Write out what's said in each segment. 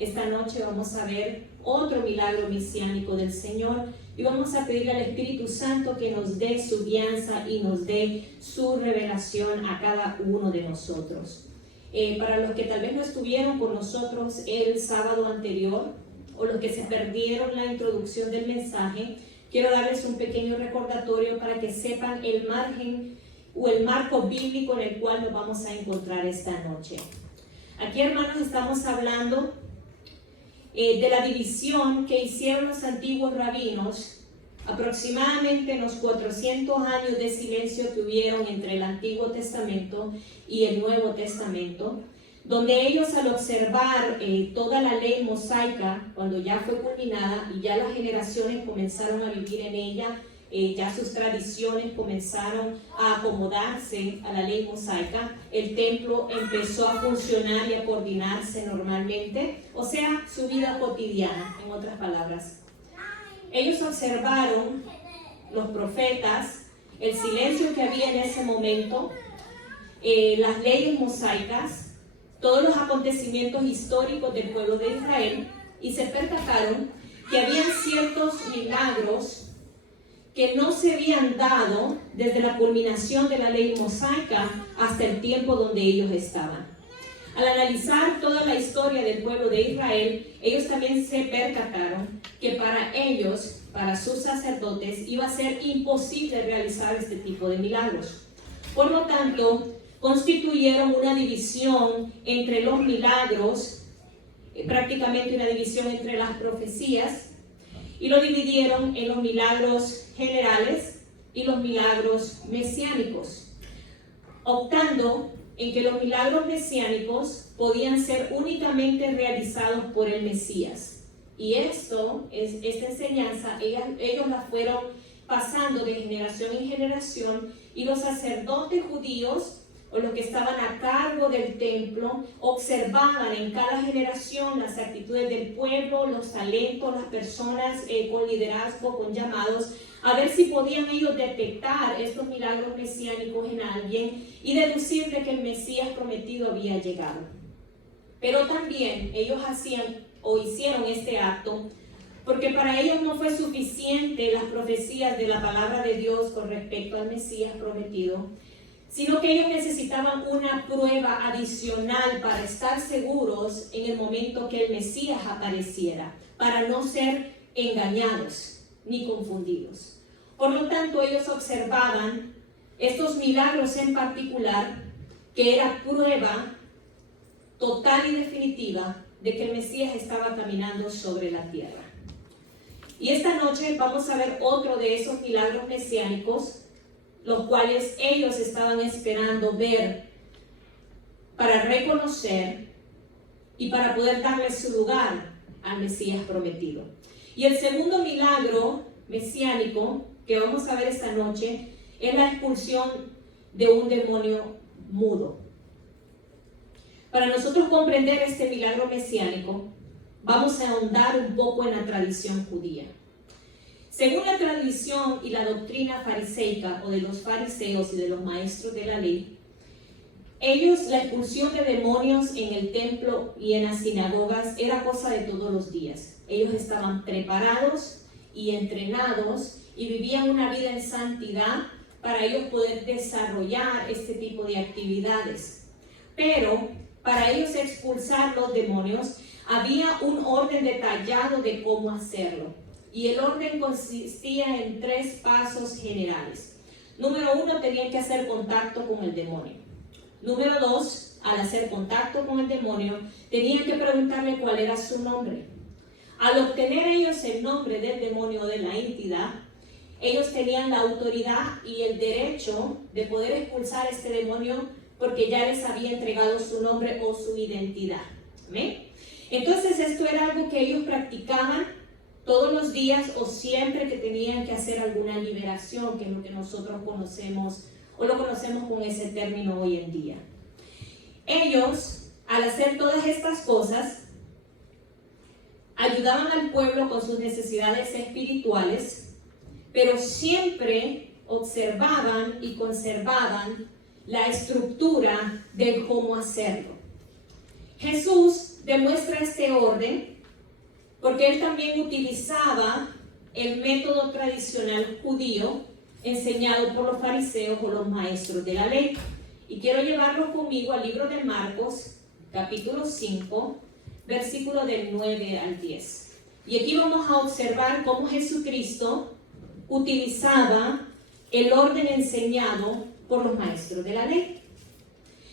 Esta noche vamos a ver otro milagro mesiánico del Señor y vamos a pedirle al Espíritu Santo que nos dé su guianza y nos dé su revelación a cada uno de nosotros. Para los que tal vez no estuvieron con nosotros el sábado anterior o los que se perdieron la introducción del mensaje, quiero darles un pequeño recordatorio para que sepan el margen o el marco bíblico en el cual nos vamos a encontrar esta noche. Aquí, hermanos, estamos hablando de la división que hicieron los antiguos rabinos, aproximadamente los 400 años de silencio que hubieron entre el Antiguo Testamento y el Nuevo Testamento, donde ellos, al observar toda la ley mosaica, cuando ya fue culminada y ya las generaciones comenzaron a vivir en ella, ya sus tradiciones comenzaron a acomodarse a la ley mosaica, el templo empezó a funcionar y a coordinarse normalmente, o sea, su vida cotidiana, en otras palabras. Ellos observaron, los profetas, el silencio que había en ese momento, las leyes mosaicas, todos los acontecimientos históricos del pueblo de Israel, y se percataron que habían ciertos milagros que no se habían dado desde la culminación de la ley mosaica hasta el tiempo donde ellos estaban. Al analizar toda la historia del pueblo de Israel, ellos también se percataron que para ellos, para sus sacerdotes, iba a ser imposible realizar este tipo de milagros. Por lo tanto, constituyeron una división entre los milagros, prácticamente una división entre las profecías, y lo dividieron en los milagros generales y los milagros mesiánicos, optando en que los milagros mesiánicos podían ser únicamente realizados por el Mesías. Y esta enseñanza, ellos la fueron pasando de generación en generación, y los sacerdotes judíos, o los que estaban a cargo del templo, observaban en cada generación las actitudes del pueblo, los talentos, las personas con liderazgo, con llamados, a ver si podían ellos detectar estos milagros mesiánicos en alguien y deducir de que el Mesías prometido había llegado. Pero también ellos hicieron este acto porque para ellos no fue suficiente las profecías de la palabra de Dios con respecto al Mesías prometido, sino que ellos necesitaban una prueba adicional para estar seguros en el momento que el Mesías apareciera, para no ser engañados ni confundidos. Por lo tanto, ellos observaban estos milagros en particular, que era prueba total y definitiva de que el Mesías estaba caminando sobre la tierra. Y esta noche vamos a ver otro de esos milagros mesiánicos, los cuales ellos estaban esperando ver para reconocer y para poder darle su lugar al Mesías prometido. Y el segundo milagro mesiánico que vamos a ver esta noche es la expulsión de un demonio mudo. Para nosotros comprender este milagro mesiánico, vamos a ahondar un poco en la tradición judía. Según la tradición y la doctrina fariseica, o de los fariseos y de los maestros de la ley, ellos, la expulsión de demonios en el templo y en las sinagogas era cosa de todos los días. Ellos estaban preparados y entrenados y vivían una vida en santidad para ellos poder desarrollar este tipo de actividades. Pero para ellos expulsar los demonios había un orden detallado de cómo hacerlo. Y el orden consistía en 3 pasos generales. Número 1, tenían que hacer contacto con el demonio. Número 2, al hacer contacto con el demonio, tenían que preguntarle cuál era su nombre. Al obtener ellos el nombre del demonio o de la entidad, ellos tenían la autoridad y el derecho de poder expulsar este demonio porque ya les había entregado su nombre o su identidad. ¿Amén? Entonces esto era algo que ellos practicaban todos los días o siempre que tenían que hacer alguna liberación, que es lo que nosotros conocemos o lo conocemos con ese término hoy en día. Ellos, al hacer todas estas cosas, ayudaban al pueblo con sus necesidades espirituales, pero siempre observaban y conservaban la estructura de cómo hacerlo. Jesús demuestra este orden porque él también utilizaba el método tradicional judío enseñado por los fariseos o los maestros de la ley. Y quiero llevarlos conmigo al libro de Marcos, capítulo 5, versículo del 9 al 10. Y aquí vamos a observar cómo Jesucristo utilizaba el orden enseñado por los maestros de la ley.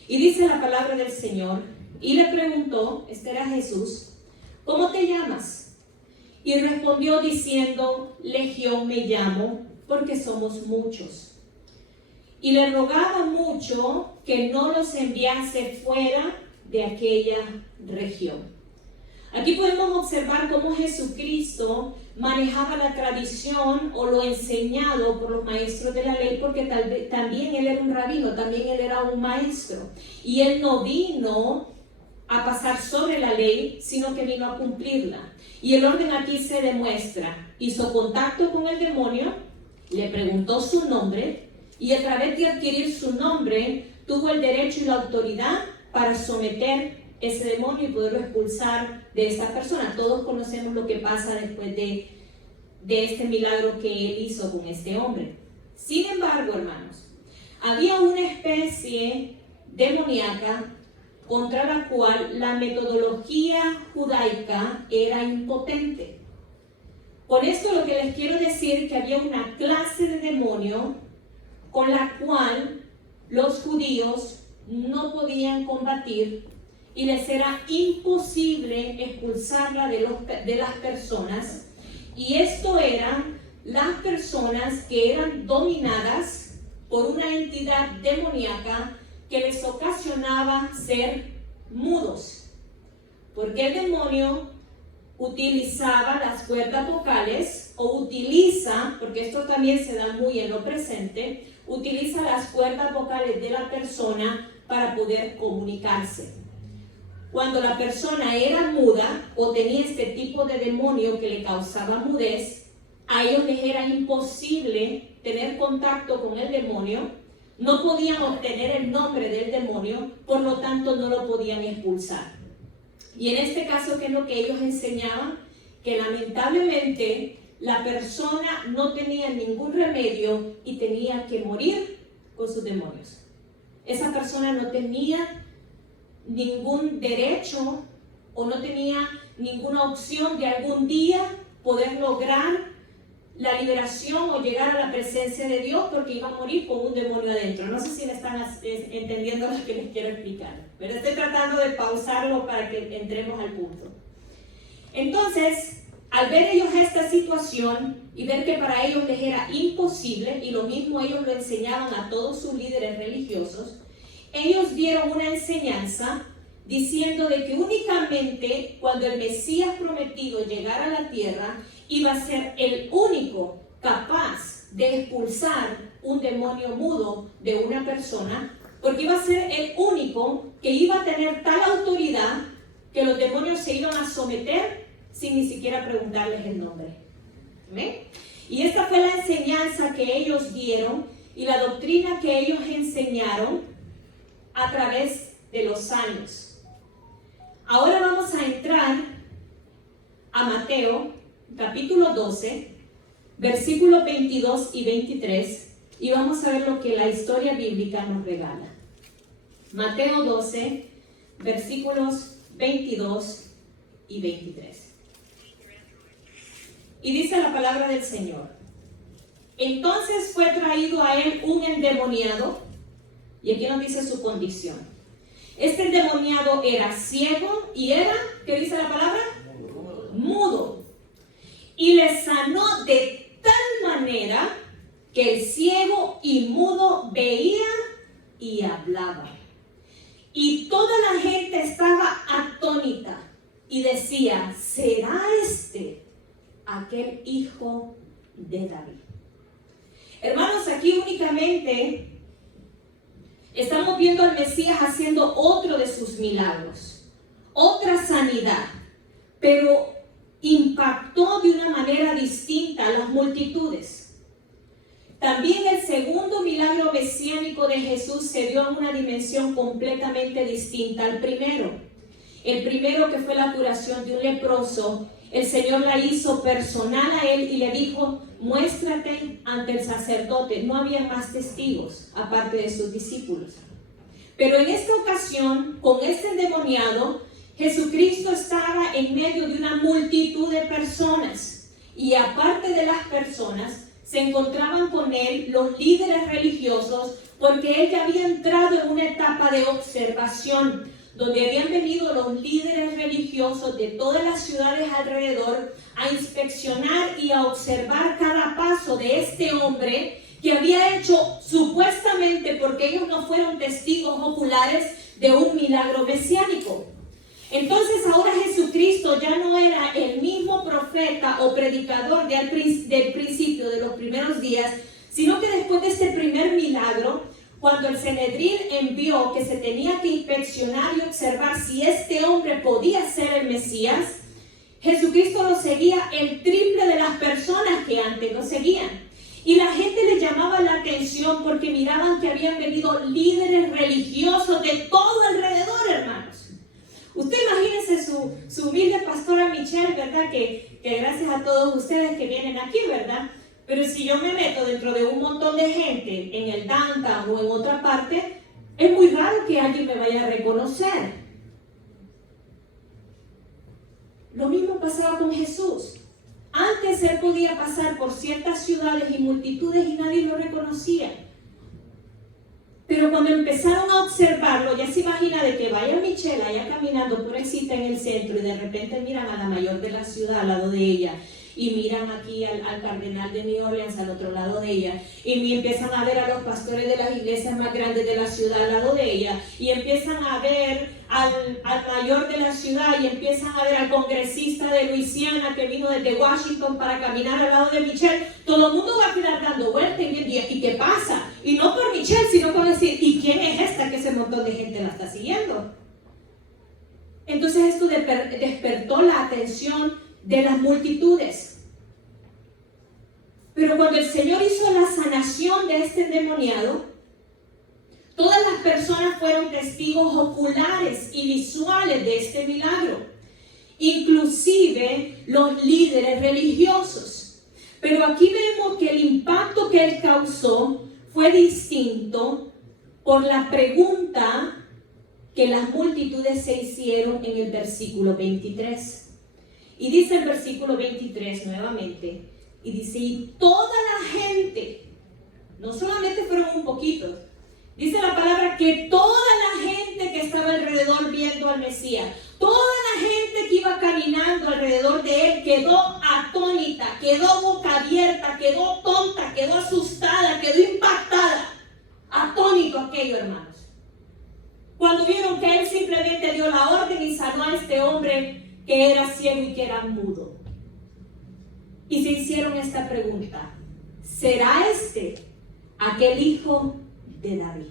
Y dice la palabra del Señor, y le preguntó, este era Jesús, ¿cómo te llamas? Y respondió diciendo, Legión me llamo, porque somos muchos. Y le rogaba mucho que no los enviase fuera de aquella región. Aquí podemos observar cómo Jesucristo manejaba la tradición o lo enseñado por los maestros de la ley, porque también él era un rabino, también él era un maestro. Y él no vino a pasar sobre la ley, sino que vino a cumplirla. Y el orden aquí se demuestra. Hizo contacto con el demonio, le preguntó su nombre, y a través de adquirir su nombre, tuvo el derecho y la autoridad para someter ese demonio y poderlo expulsar de esta persona. Todos conocemos lo que pasa después de este milagro que él hizo con este hombre. Sin embargo, hermanos, había una especie demoníaca contra la cual la metodología judaica era impotente. Con esto lo que les quiero decir que había una clase de demonio con la cual los judíos no podían combatir y les era imposible expulsarla de las personas. Y esto eran las personas que eran dominadas por una entidad demoníaca que les ocasionaba ser mudos. Porque el demonio utilizaba las cuerdas vocales, o utiliza, porque esto también se da muy en lo presente, utiliza las cuerdas vocales de la persona para poder comunicarse. Cuando la persona era muda o tenía este tipo de demonio que le causaba mudez, a ellos les era imposible tener contacto con el demonio, no podían obtener el nombre del demonio, por lo tanto no lo podían expulsar. Y en este caso, ¿qué es lo que ellos enseñaban? Que lamentablemente la persona no tenía ningún remedio y tenía que morir con sus demonios. Esa persona no tenía ningún derecho o no tenía ninguna opción de algún día poder lograr la liberación o llegar a la presencia de Dios, porque iba a morir con un demonio adentro. No sé si me están entendiendo lo que les quiero explicar, pero estoy tratando de pausarlo para que entremos al punto. Entonces, al ver ellos esta situación y ver que para ellos les era imposible, y lo mismo ellos lo enseñaban a todos sus líderes religiosos, ellos dieron una enseñanza diciendo de que únicamente cuando el Mesías prometido llegara a la tierra, iba a ser el único capaz de expulsar un demonio mudo de una persona, porque iba a ser el único que iba a tener tal autoridad que los demonios se iban a someter sin ni siquiera preguntarles el nombre. ¿Ven? Y esta fue la enseñanza que ellos dieron y la doctrina que ellos enseñaron a través de los años. Ahora vamos a entrar a Mateo, capítulo 12, versículos 22 y 23, y vamos a ver lo que la historia bíblica nos regala. Mateo 12, versículos 22 y 23. Y dice la palabra del Señor: entonces fue traído a él un endemoniado, y aquí nos dice su condición. Este endemoniado era ciego y era, ¿qué dice la palabra? Mudo. Y le sanó de tal manera que el ciego y mudo veía y hablaba. Y toda la gente estaba atónita y decía: ¿será este aquel hijo de David? Hermanos, aquí únicamente estamos viendo al Mesías haciendo otro de sus milagros, otra sanidad, pero impactó de una manera distinta a las multitudes. También el segundo milagro mesiánico de Jesús se dio en una dimensión completamente distinta al primero. El primero, que fue la curación de un leproso, el Señor la hizo personal a él y le dijo: muéstrate ante el sacerdote. No había más testigos aparte de sus discípulos. Pero en esta ocasión, con este endemoniado, Jesucristo estaba en medio de una multitud de personas. Y aparte de las personas, se encontraban con él los líderes religiosos, porque él ya había entrado en una etapa de observación, donde habían venido los líderes religiosos de todas las ciudades alrededor a inspeccionar y a observar cada paso de este hombre que había hecho supuestamente, porque ellos no fueron testigos oculares de un milagro mesiánico. Entonces ahora Jesucristo ya no era el mismo profeta o predicador del principio, de los primeros días, sino que después de este primer milagro, cuando el Sanedrín envió que se tenía que inspeccionar y observar si este hombre podía ser el Mesías, Jesucristo lo seguía el triple de las personas que antes lo seguían. Y la gente le llamaba la atención porque miraban que habían venido líderes religiosos de todo alrededor, hermanos. Usted imagínese su humilde pastora Michelle, ¿verdad? Que gracias a todos ustedes que vienen aquí, ¿verdad? Pero si yo me meto dentro de un montón de gente en el downtown o en otra parte, es muy raro que alguien me vaya a reconocer. Lo mismo pasaba con Jesús. Antes él podía pasar por ciertas ciudades y multitudes y nadie lo reconocía. Pero cuando empezaron a observarlo, ya se imagina de que vaya Michelle allá caminando por cita en el centro y de repente miran a la mayor de la ciudad al lado de ella. Y miran aquí al cardenal de New Orleans al otro lado de ella. Y empiezan a ver a los pastores de las iglesias más grandes de la ciudad al lado de ella. Y empiezan a ver al mayor de la ciudad. Y empiezan a ver al congresista de Luisiana que vino desde Washington para caminar al lado de Michelle. Todo el mundo va a quedar dando vueltas y ¿qué pasa? Y no por Michelle, sino por decir: ¿y quién es esta que ese montón de gente la está siguiendo? Entonces esto despertó la atención de las multitudes. Pero cuando el Señor hizo la sanación de este endemoniado, todas las personas fueron testigos oculares y visuales de este milagro, inclusive los líderes religiosos. Pero aquí vemos que el impacto que él causó fue distinto por la pregunta que las multitudes se hicieron en el versículo 23. Y dice el versículo 23 nuevamente, y dice: y toda la gente, no solamente fueron un poquito, dice la palabra que toda la gente que estaba alrededor viendo al Mesías, toda la gente que iba caminando alrededor de él quedó atónita, quedó boca abierta, quedó tonta, quedó asustada, quedó impactada. Atónito aquello, hermanos. Cuando vieron que él simplemente dio la orden y sanó a este hombre que era ciego y que era mudo. Y se hicieron esta pregunta: ¿será este aquel hijo de David?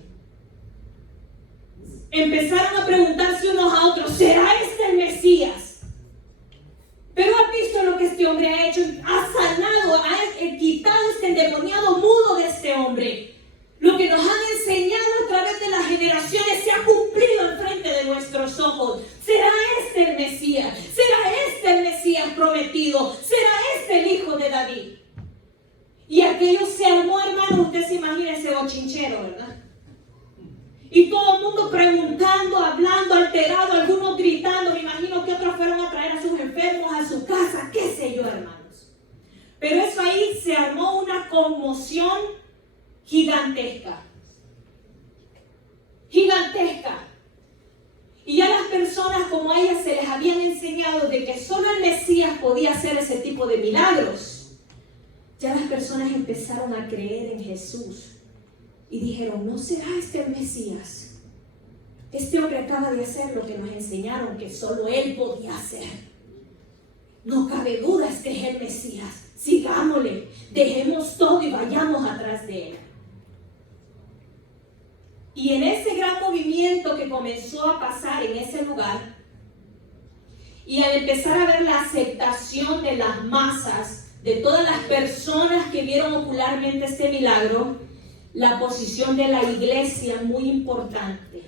Empezaron a preguntarse unos a otros: ¿será este el Mesías? Pero ¿has visto lo que este hombre ha hecho? Ha sanado, ha quitado este endemoniado mudo de este hombre. Lo que nos han enseñado a través de las generaciones se ha cumplido enfrente de nuestros ojos. ¿Será este el Mesías? ¿Será este el Mesías prometido? ¿Será este el hijo de David? Y aquello se armó, hermano. Usted se imagina ese bochinchero, ¿verdad? Y todo el mundo preguntando, hablando, alterado, algunos gritando. Me imagino que otros fueron a traer a sus enfermos a su casa, qué sé yo, hermanos. Pero eso ahí se armó una conmoción gigantesca. Gigantesca. Y ya las personas, como a ellas se les habían enseñado de que solo el Mesías podía hacer ese tipo de milagros, ya las personas empezaron a creer en Jesús y dijeron: ¿no será este el Mesías? Este hombre acaba de hacer lo que nos enseñaron que solo él podía hacer. No cabe duda, este es el Mesías. Sigámosle, dejemos todo y vayamos atrás de él. Y en ese gran movimiento que comenzó a pasar en ese lugar, y al empezar a ver la aceptación de las masas, de todas las personas que vieron ocularmente este milagro, la posición de la iglesia muy importante.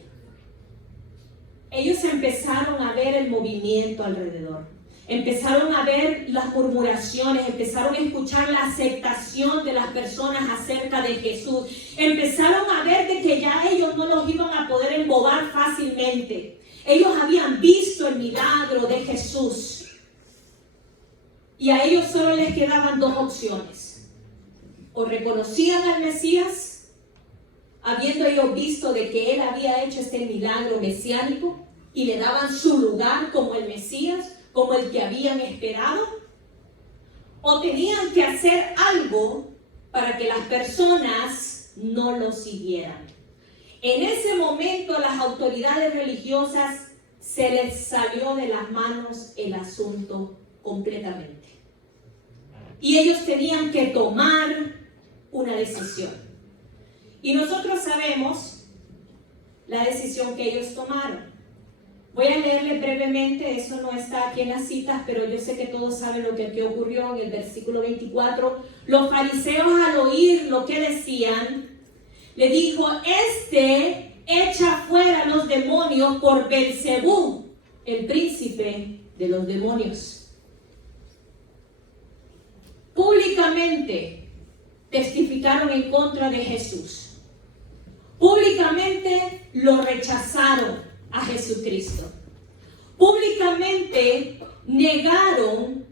ellos empezaron a ver el movimiento alrededor. Empezaron a ver las murmuraciones, empezaron a escuchar la aceptación de las personas acerca de Jesús. Empezaron a ver de que ya ellos no los iban a poder embobar fácilmente. Ellos habían visto el milagro de Jesús. Y a ellos solo les quedaban dos opciones. O reconocían al Mesías, habiendo ellos visto de que Él había hecho este milagro mesiánico, y le daban su lugar como el Mesías, como el que habían esperado, o tenían que hacer algo para que las personas no lo siguieran. En ese momento las autoridades religiosas se les salió de las manos el asunto completamente. Y ellos tenían que tomar una decisión. Y nosotros sabemos la decisión que ellos tomaron. Voy a leerle brevemente, eso no está aquí en las citas, pero yo sé que todos saben lo que aquí ocurrió en el versículo 24. Los fariseos, al oír lo que decían, le dijo: este echa fuera los demonios por Belcebú, el príncipe de los demonios. Públicamente testificaron en contra de Jesús. Públicamente lo rechazaron a Jesucristo. Públicamente negaron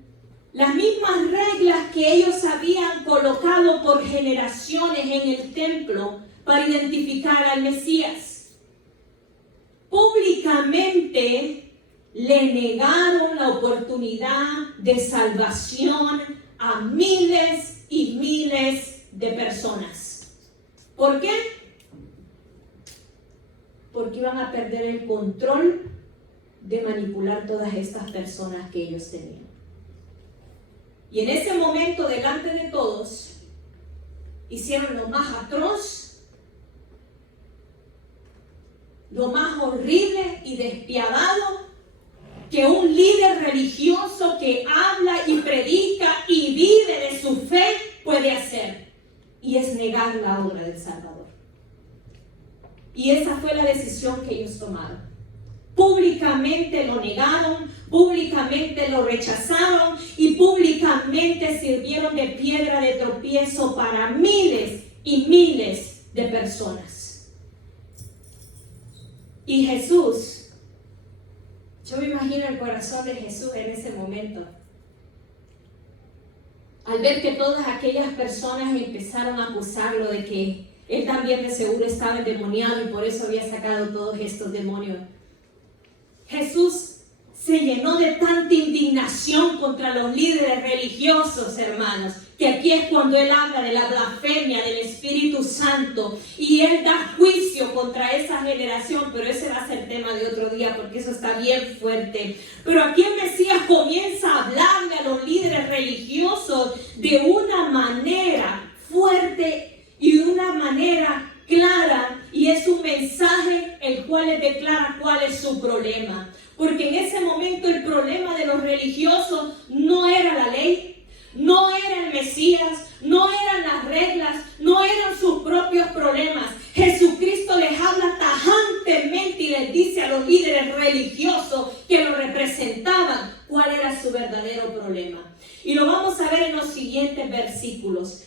las mismas reglas que ellos habían colocado por generaciones en el templo para identificar al Mesías. Públicamente le negaron la oportunidad de salvación a miles y miles de personas. ¿Por qué? Porque iban a perder el control de manipular todas estas personas que ellos tenían. Y en ese momento, delante de todos, hicieron lo más atroz, lo más horrible y despiadado que un líder religioso que habla y predica y vive de su fe puede hacer, y es negar la obra del Salvador. Y esa fue la decisión que ellos tomaron. Públicamente lo negaron, públicamente lo rechazaron y públicamente sirvieron de piedra de tropiezo para miles y miles de personas. Y Jesús, yo me imagino el corazón de Jesús en ese momento. Al ver que todas aquellas personas empezaron a acusarlo de que él también de seguro estaba endemoniado y por eso había sacado todos estos demonios. Jesús se llenó de tanta indignación contra los líderes religiosos, hermanos, que aquí es cuando él habla de la blasfemia del Espíritu Santo y él da juicio contra esa generación, pero ese va a ser tema de otro día porque eso está bien fuerte. Pero aquí el Mesías comienza a hablarle a los líderes religiosos de una manera fuerte y de una manera clara, y es un mensaje el cual les declara cuál es su problema. Porque en ese momento el problema de los religiosos no era la ley, no era el Mesías, no eran las reglas, no eran sus propios problemas. Jesucristo les habla tajantemente y les dice a los líderes religiosos que lo representaban cuál era su verdadero problema. Y lo vamos a ver en los siguientes versículos.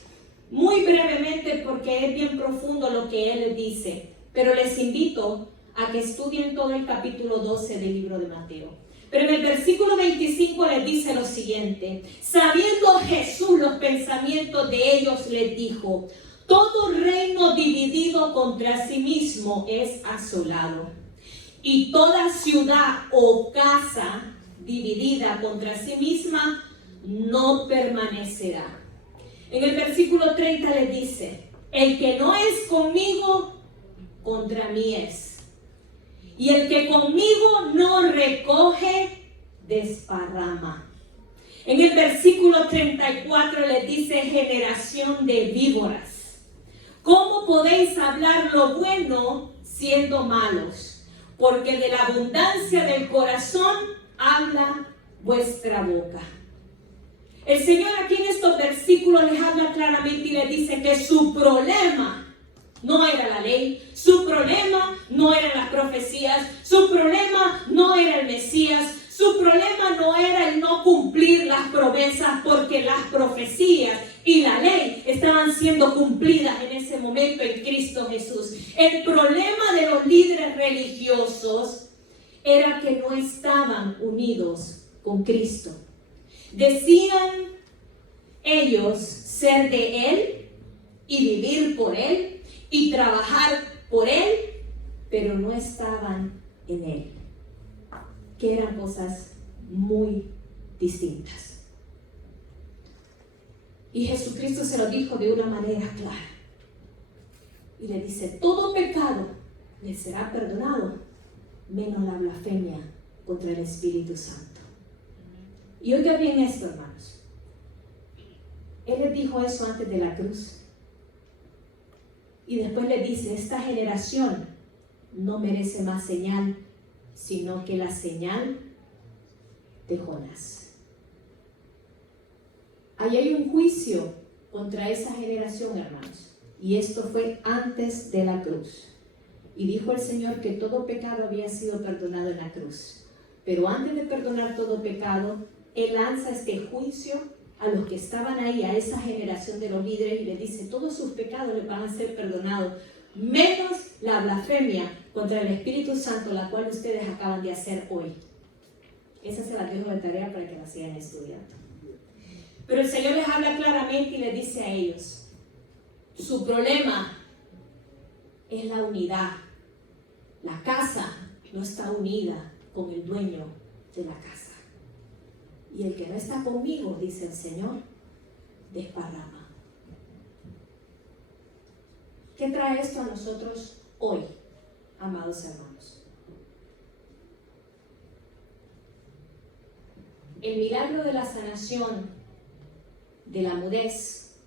Muy brevemente porque es bien profundo lo que él dice, pero les invito a que estudien todo el capítulo 12 del libro de Mateo. Pero en el versículo 25 les dice lo siguiente: sabiendo Jesús los pensamientos de ellos, les dijo: todo reino dividido contra sí mismo es asolado, y toda ciudad o casa dividida contra sí misma no permanecerá. En el versículo 30 les dice: el que no es conmigo, contra mí es. Y el que conmigo no recoge, desparrama. En el versículo 34 les dice: generación de víboras, ¿cómo podéis hablar lo bueno siendo malos? Porque de la abundancia del corazón habla vuestra boca. El Señor aquí en estos versículos les habla claramente y les dice que su problema no era la ley, su problema no eran las profecías, su problema no era el Mesías, su problema no era el no cumplir las promesas, porque las profecías y la ley estaban siendo cumplidas en ese momento en Cristo Jesús. El problema de los líderes religiosos era que no estaban unidos con Cristo. Decían ellos ser de Él y vivir por Él y trabajar por Él, pero no estaban en Él, que eran cosas muy distintas. Y Jesucristo se lo dijo de una manera clara. Y le dice, todo pecado le será perdonado, menos la blasfemia contra el Espíritu Santo. Y oiga bien esto, hermanos. Él les dijo eso antes de la cruz. Y después le dice, esta generación no merece más señal, sino que la señal de Jonás. Ahí hay un juicio contra esa generación, hermanos. Y esto fue antes de la cruz. Y dijo el Señor que todo pecado había sido perdonado en la cruz. Pero antes de perdonar todo pecado, Él lanza este juicio a los que estaban ahí, a esa generación de los líderes, y les dice, todos sus pecados les van a ser perdonados, menos la blasfemia contra el Espíritu Santo, la cual ustedes acaban de hacer hoy. Esa se la dejo de tarea para que la sigan estudiando. Pero el Señor les habla claramente y les dice a ellos, su problema es la unidad. La casa no está unida con el dueño de la casa. Y el que no está conmigo, dice el Señor, desparrama. ¿Qué trae esto a nosotros hoy, amados hermanos? El milagro de la sanación de la mudez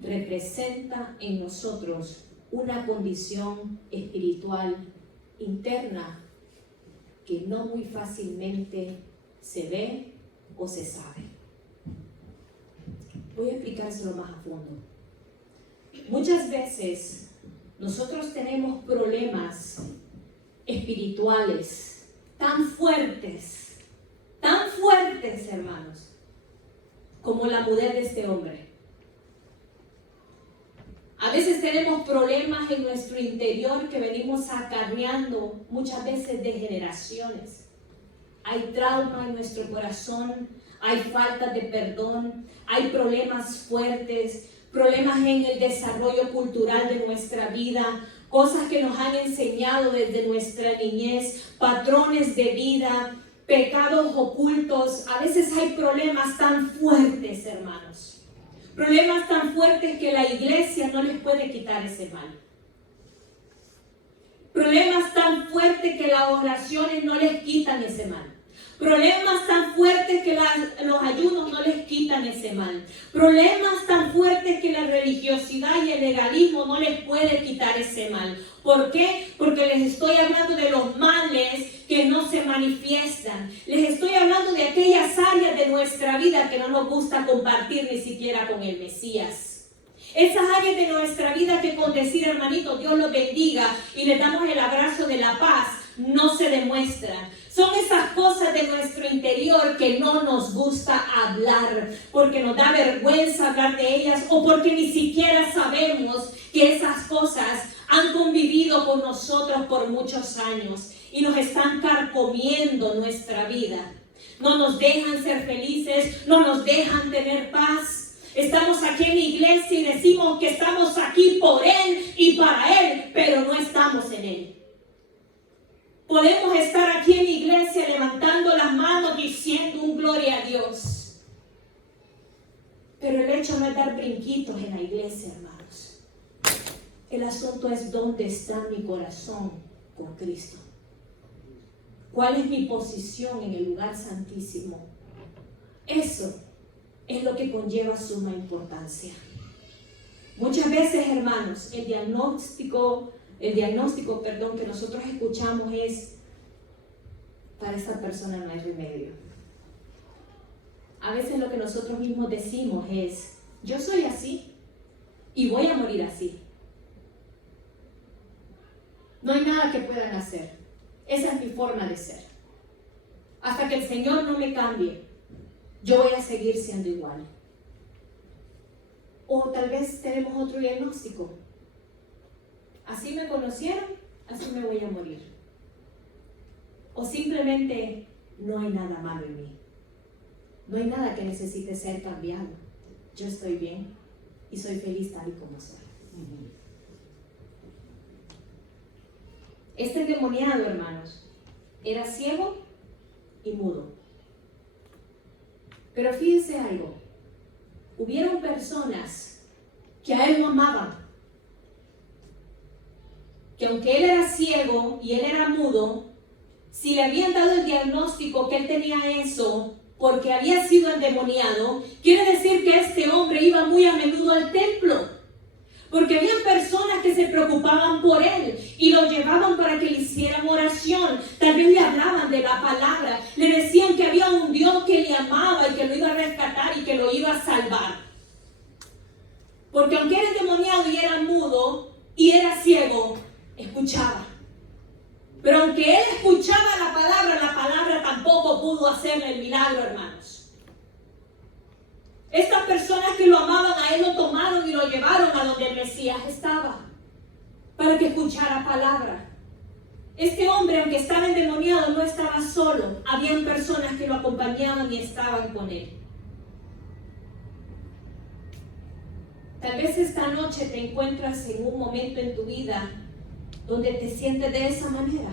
representa en nosotros una condición espiritual interna que no muy fácilmente se ve o se sabe. Voy a explicárselo más a fondo. Muchas veces nosotros tenemos problemas espirituales tan fuertes, hermanos, como la mudez de este hombre. A veces tenemos problemas en nuestro interior que venimos acarreando muchas veces de generaciones. Hay trauma en nuestro corazón, hay falta de perdón, hay problemas fuertes, problemas en el desarrollo cultural de nuestra vida, cosas que nos han enseñado desde nuestra niñez, patrones de vida, pecados ocultos. A veces hay problemas tan fuertes, hermanos. Problemas tan fuertes que la iglesia no les puede quitar ese mal. Problemas tan fuertes que las oraciones no les quitan ese mal. Problemas tan fuertes que los ayunos no les quitan ese mal. Problemas tan fuertes que la religiosidad y el legalismo no les puede quitar ese mal. ¿Por qué? Porque les estoy hablando de los males que no se manifiestan. Les estoy hablando de aquellas áreas de nuestra vida que no nos gusta compartir ni siquiera con el Mesías. Esas áreas de nuestra vida que con decir, hermanito, Dios los bendiga y les damos el abrazo de la paz, no se demuestran. Son esas cosas de nuestro interior que no nos gusta hablar, porque nos da vergüenza hablar de ellas o porque ni siquiera sabemos que esas cosas han convivido con nosotros por muchos años y nos están carcomiendo nuestra vida. No nos dejan ser felices, no nos dejan tener paz. Estamos aquí en la iglesia y decimos que estamos aquí por Él y para Él, pero no estamos en Él. Podemos estar aquí en la iglesia levantando las manos diciendo un gloria a Dios. Pero el hecho no es dar brinquitos en la iglesia, hermanos. El asunto es dónde está mi corazón con Cristo. ¿Cuál es mi posición en el lugar santísimo? Eso es lo que conlleva suma importancia. Muchas veces, hermanos, el diagnóstico que nosotros escuchamos es: para esta persona no hay remedio. A veces lo que nosotros mismos decimos es: yo soy así y voy a morir así. forma de ser. Hasta que el Señor no me cambie, yo voy a seguir siendo igual. O tal vez tenemos otro diagnóstico. Así me conocieron, así me voy a morir. O simplemente no hay nada malo en mí. No hay nada que necesite ser cambiado. Yo estoy bien y soy feliz tal y como soy. Este endemoniado, hermanos, era ciego y mudo. Pero fíjense algo. Hubieron personas que a él no amaban. Que aunque él era ciego y él era mudo, si le habían dado el diagnóstico que él tenía eso porque había sido endemoniado, quiere decir que este hombre iba muy a menudo al templo. Porque había personas que se preocupaban por él y lo llevaban para que le hicieran oración. Tal vez le hablaban de la palabra. Le decían que había un Dios que le amaba y que lo iba a rescatar y que lo iba a salvar. Porque aunque era endemoniado y era mudo y era ciego, escuchaba. Pero aunque él escuchaba la palabra tampoco pudo hacerle el milagro, hermanos. Estas personas que lo amaban a él lo tomaron y lo llevaron a donde el Mesías estaba para que escuchara palabra. Este hombre, aunque estaba endemoniado, no estaba solo. Habían personas que lo acompañaban y estaban con él. Tal vez esta noche te encuentras en un momento en tu vida donde te sientes de esa manera.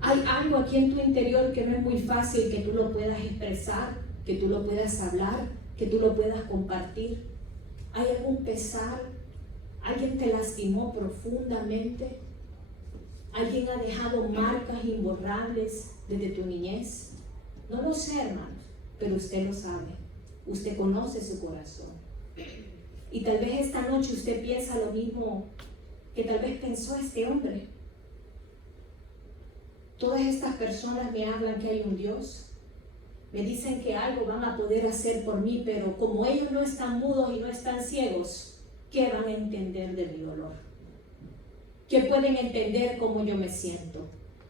Hay algo aquí en tu interior que no es muy fácil que tú lo puedas expresar, que tú lo puedas hablar, que tú lo puedas compartir. ¿Hay algún pesar? ¿Alguien te lastimó profundamente? ¿Alguien ha dejado marcas imborrables desde tu niñez? No lo sé, hermanos, pero usted lo sabe. Usted conoce su corazón. Y tal vez esta noche usted piensa lo mismo que tal vez pensó este hombre. Todas estas personas me hablan que hay un Dios. Me dicen que algo van a poder hacer por mí, pero como ellos no están mudos y no están ciegos, ¿qué van a entender de mi dolor? ¿Qué pueden entender cómo yo me siento?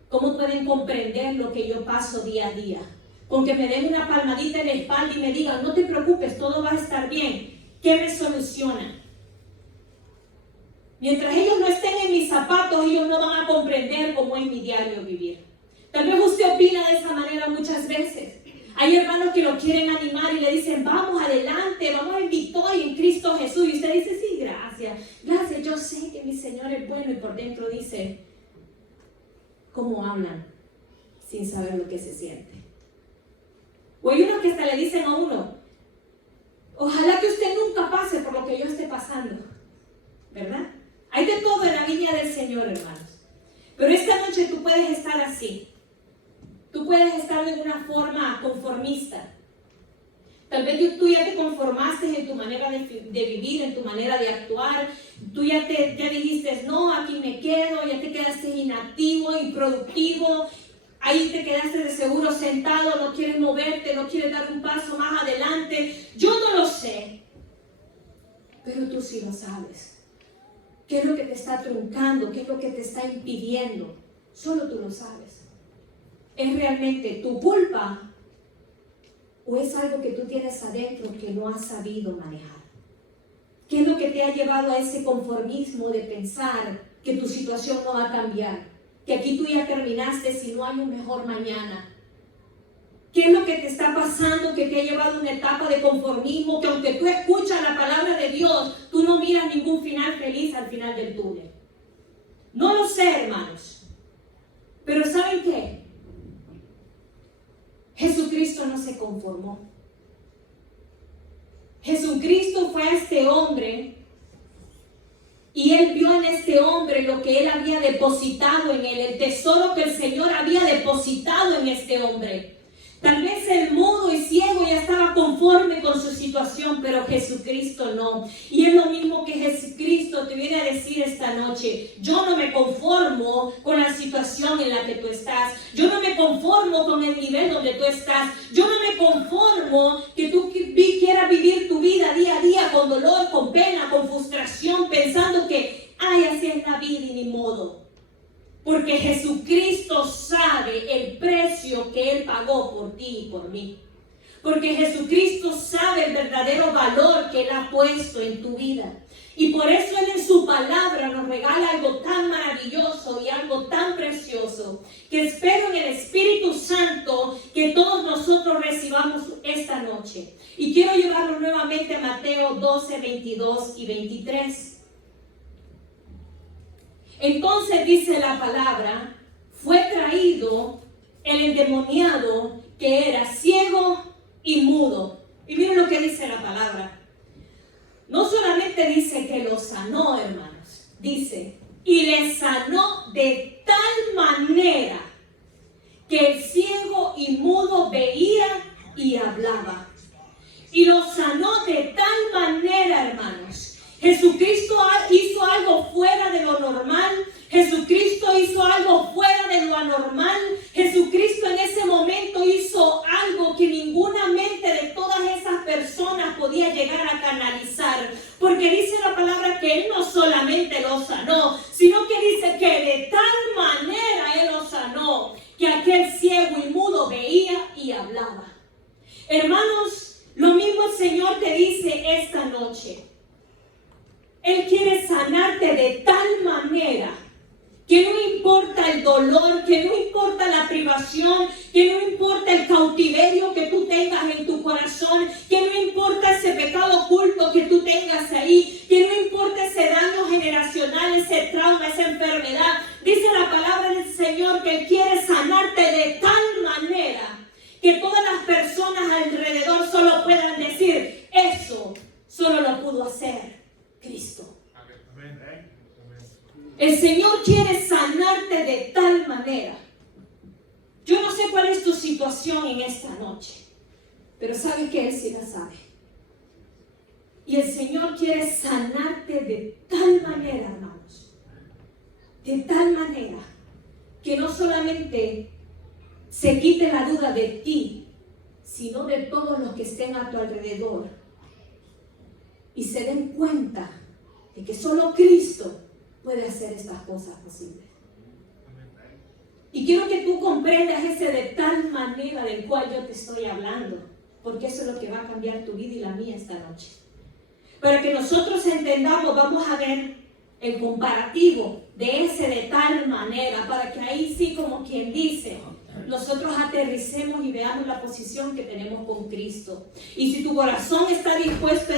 ¿Cómo pueden comprender lo que yo paso día a día? Con que me den una palmadita en la espalda y me digan, no te preocupes, todo va a estar bien. ¿Qué me soluciona? Mientras ellos no estén en mis zapatos, ellos no van a comprender cómo es mi diario vivir. Tal vez usted opina de esa manera muchas veces. Hay hermanos que lo quieren animar y le dicen, vamos adelante, vamos en victoria en Cristo Jesús. Y usted dice, sí, gracias, yo sé que mi Señor es bueno. Y por dentro dice, ¿cómo hablan sin saber lo que se siente? O hay unos que hasta le dicen a uno, ojalá que usted nunca pase por lo que yo esté pasando, ¿verdad? Hay de todo en la viña del Señor, hermanos. Pero esta noche tú puedes estar así. Tú puedes estar de una forma conformista. Tal vez tú ya te conformaste en tu manera de vivir, en tu manera de actuar. Tú ya dijiste, no, aquí me quedo, ya te quedaste inactivo, improductivo. Ahí te quedaste de seguro sentado, no quieres moverte, no quieres dar un paso más adelante. Yo no lo sé, pero tú sí lo sabes. ¿Qué es lo que te está truncando? ¿Qué es lo que te está impidiendo? Solo tú lo sabes. ¿Es realmente tu culpa o es algo que tú tienes adentro que no has sabido manejar? ¿Qué es lo que te ha llevado a ese conformismo de pensar que tu situación no va a cambiar? Que aquí tú ya terminaste si no hay un mejor mañana. ¿Qué es lo que te está pasando que te ha llevado a una etapa de conformismo? Que aunque tú escuchas la palabra de Dios, tú no miras ningún final feliz al final del túnel. No lo sé, hermanos. Pero ¿saben qué? Jesucristo no se conformó. Jesucristo fue a este hombre y él vio en este hombre lo que él había depositado en él, el tesoro que el Señor había depositado en este hombre. Tal vez el mudo y ciego ya estaba conforme con su situación, pero Jesucristo no. Y es lo mismo que Jesucristo te viene a decir esta noche. Yo no me conformo con la situación en la que tú estás. Yo no me conformo con el nivel donde tú estás. Yo no me conformo que tú quieras vivir tu vida día a día con dolor, con pena, con frustración, pensando que, ay, así es la vida y ni modo. Porque Jesucristo sabe sabe el precio que Él pagó por ti y por mí. Porque Jesucristo sabe el verdadero valor que Él ha puesto en tu vida. Y por eso Él en su palabra nos regala algo tan maravilloso y algo tan precioso, que espero en el Espíritu Santo que todos nosotros recibamos esta noche. Y quiero llevarlo nuevamente a Mateo 12, 22 y 23. Entonces dice la palabra, fue traído el endemoniado que era ciego y mudo. Y miren lo que dice la palabra. No solamente dice que lo sanó, hermanos. Dice, y le sanó de tal manera que el ciego y mudo veía y hablaba. Y lo sanó de tal manera, hermanos. Jesucristo hizo algo fuera de lo normal. Jesucristo hizo algo fuera de lo anormal. Jesucristo en ese momento hizo algo que ninguna mente de todas esas personas podía llegar a canalizar. Porque dice la palabra que Él no solamente lo sanó, sino que dice que de tal manera Él lo sanó, que aquel ciego y mudo veía y hablaba. Hermanos, lo mismo el Señor te dice esta noche. Él quiere sanarte de tal manera que no importa el dolor, que no importa la privación, que no importa el cautiverio que tú tengas en tu corazón, que no importa ese pecado oculto que tú tengas ahí, que no importa ese daño generacional, ese trauma, esa enfermedad. Dice la palabra del Señor que Él quiere sanarte de tal manera que todas las personas alrededor solo puedan decir, eso solo lo pudo hacer Cristo. El Señor quiere sanarte de tal manera. Yo no sé cuál es tu situación en esta noche, pero sabe que Él sí la sabe. Y el Señor quiere sanarte de tal manera, hermanos, de tal manera que no solamente se quite la duda de ti, sino de todos los que estén a tu alrededor y se den cuenta de que solo Cristo puede hacer estas cosas posibles. Y quiero que tú comprendas ese de tal manera del cual yo te estoy hablando, porque eso es lo que va a cambiar tu vida y la mía esta noche. Para que nosotros entendamos, vamos a ver el comparativo de ese de tal manera, para que ahí sí, como quien dice, nosotros aterricemos y veamos la posición que tenemos con Cristo. Y si tu corazón está dispuesto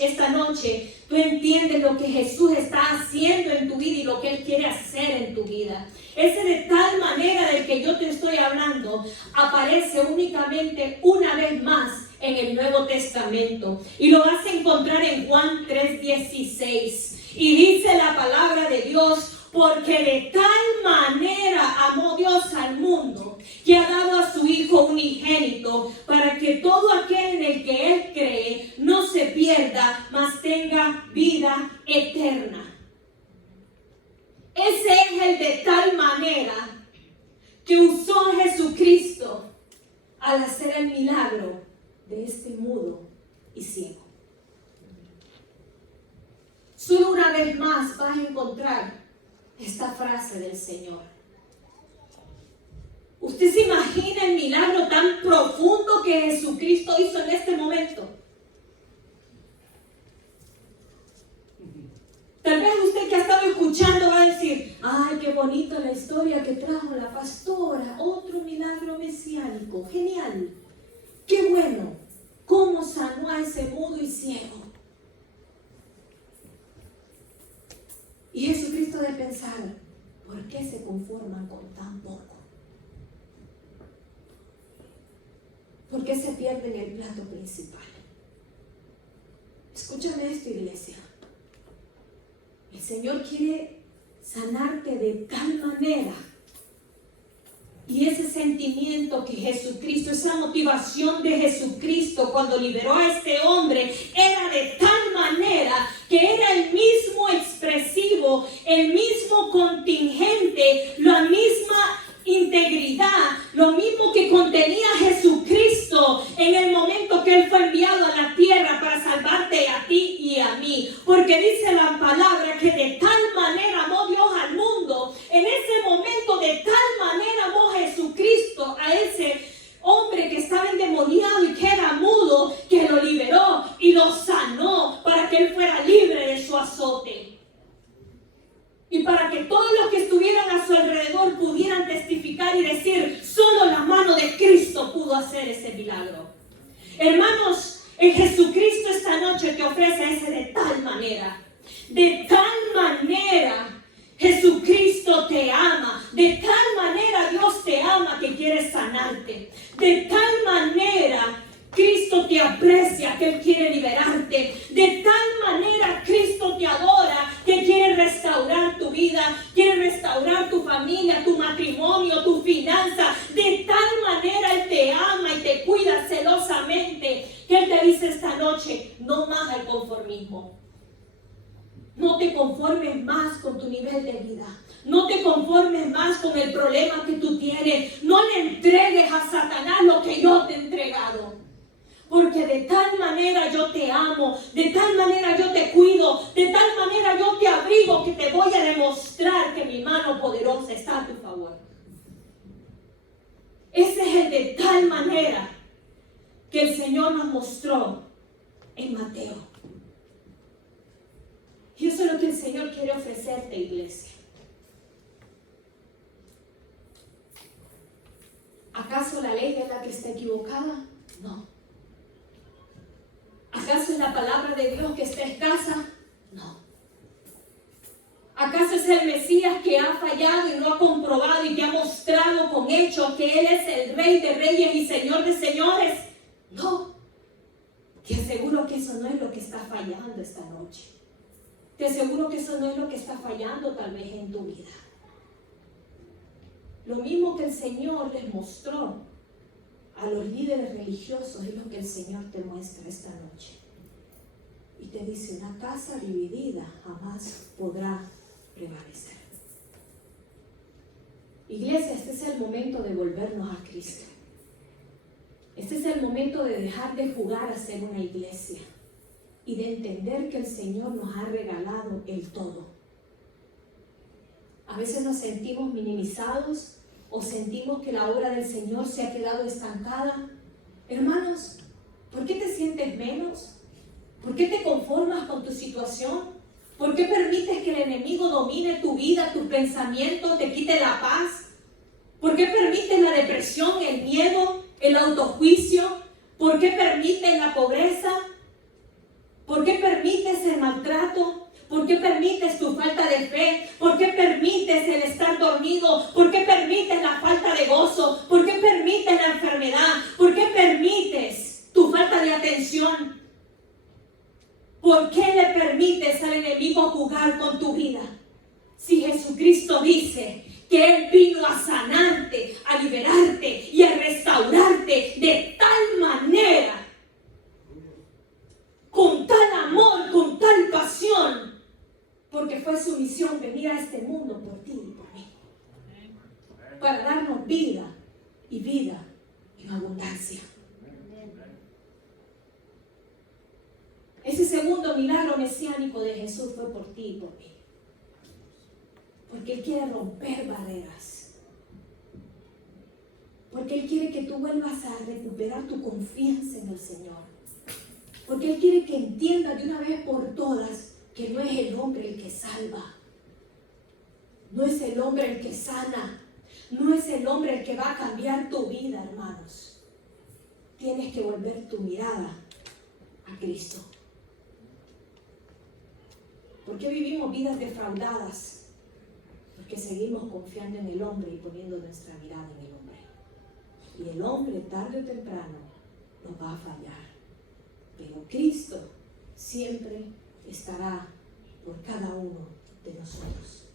esta noche, tú entiendes lo que Jesús está haciendo en tu vida y lo que Él quiere hacer en tu vida. Ese de tal manera del que yo te estoy hablando aparece únicamente una vez más en el Nuevo Testamento. Y lo vas a encontrar en Juan 3:16. Y dice la palabra de Dios, porque de tal manera amó Dios al mundo, que ha dado a su Hijo unigénito, para que todo aquel en el que Él cree no se pierda, mas tenga vida eterna. Ese es el de tal manera que usó Jesucristo al hacer el milagro de este mudo y ciego. Solo una vez más vas a encontrar esta frase del Señor. ¿Usted se imagina el milagro tan profundo que Jesucristo hizo en este momento? Tal vez usted que ha estado escuchando va a decir, ay, qué bonita la historia que trajo la pastora, otro milagro mesiánico, genial, qué bueno, cómo sanó a ese mudo y ciego. Y Jesucristo de pensar, ¿por qué se conforman con tan poco? ¿Por qué se pierden el plato principal? Escúchame esto, iglesia. El Señor quiere sanarte de tal manera. Y ese sentimiento que Jesucristo, esa motivación de Jesucristo cuando liberó a este hombre, era de tal manera que era el mismo expresivo, el mismo contingente, la misma integridad, lo mismo que contenía Jesucristo en el momento que Él fue enviado a la tierra para salvarte a ti y a mí. Porque dice la palabra que de tal manera amó Dios al mundo, en ese momento de tal manera amó Jesucristo pudo hacer ese milagro. Hermanos, en Jesucristo esta noche te ofrece ese de tal manera. De tal manera Jesucristo te ama. De tal manera Dios te ama que quiere sanarte. De tal manera Cristo te aprecia, que Él quiere liberarte. De tal manera Cristo te adora, que quiere restaurar tu vida, quiere restaurar tu familia, tu matrimonio, tu finanza. De tal manera Él te ama y te cuida celosamente, que Él te dice esta noche, no más al conformismo. No te conformes más con tu nivel de vida. No te conformes más con el problema que tú tienes. No le entregues a Satanás lo que yo te he entregado. Porque de tal manera yo te amo, de tal manera yo te cuido, de tal manera yo te abrigo, que te voy a demostrar que mi mano poderosa está a tu favor. Ese es el de tal manera que el Señor nos mostró en Mateo. Y eso es lo que el Señor quiere ofrecerte, iglesia. ¿Acaso la ley es la que está equivocada? No. ¿Acaso es la palabra de Dios que está escasa? No. ¿Acaso es el Mesías que ha fallado y no ha comprobado y te ha mostrado con hechos que Él es el Rey de Reyes y Señor de Señores? No. Te aseguro que eso no es lo que está fallando esta noche. Te aseguro que eso no es lo que está fallando tal vez en tu vida. Lo mismo que el Señor les mostró a los líderes religiosos es lo que el Señor te muestra esta noche. Y te dice, una casa dividida jamás podrá prevalecer. Iglesia, este es el momento de volvernos a Cristo. Este es el momento de dejar de jugar a ser una iglesia y de entender que el Señor nos ha regalado el todo. A veces nos sentimos minimizados o sentimos que la obra del Señor se ha quedado estancada. Hermanos, ¿por qué te sientes menos? ¿Por qué te conformas con tu situación? ¿Por qué permites que el enemigo domine tu vida, tus pensamientos, te quite la paz? ¿Por qué permites la depresión, el miedo, el autojuicio? ¿Por qué permites la pobreza? ¿Por qué permites el maltrato? ¿Por qué permites tu falta de fe? ¿Por qué permites el estar dormido? ¿Por qué permites la falta de gozo? ¿Por qué permites la enfermedad? ¿Por qué permites tu falta de atención? ¿Por qué le permites al enemigo jugar con tu vida? Si Jesucristo dice que Él vino a sanarte, a liberarte y a restaurarte de tal manera, con tal amor, con tal pasión, porque fue su misión venir a este mundo por ti y por mí, para darnos vida y vida en abundancia. Ese segundo milagro mesiánico de Jesús fue por ti y por mí, porque Él quiere romper barreras, porque Él quiere que tú vuelvas a recuperar tu confianza en el Señor, porque Él quiere que entiendas de una vez por todas que no es el hombre el que salva, no es el hombre el que sana, no es el hombre el que va a cambiar tu vida, hermanos. Tienes que volver tu mirada a Cristo. ¿Por qué vivimos vidas defraudadas? Porque seguimos confiando en el hombre y poniendo nuestra mirada en el hombre. Y el hombre tarde o temprano nos va a fallar. Pero Cristo siempre estará por cada uno de nosotros.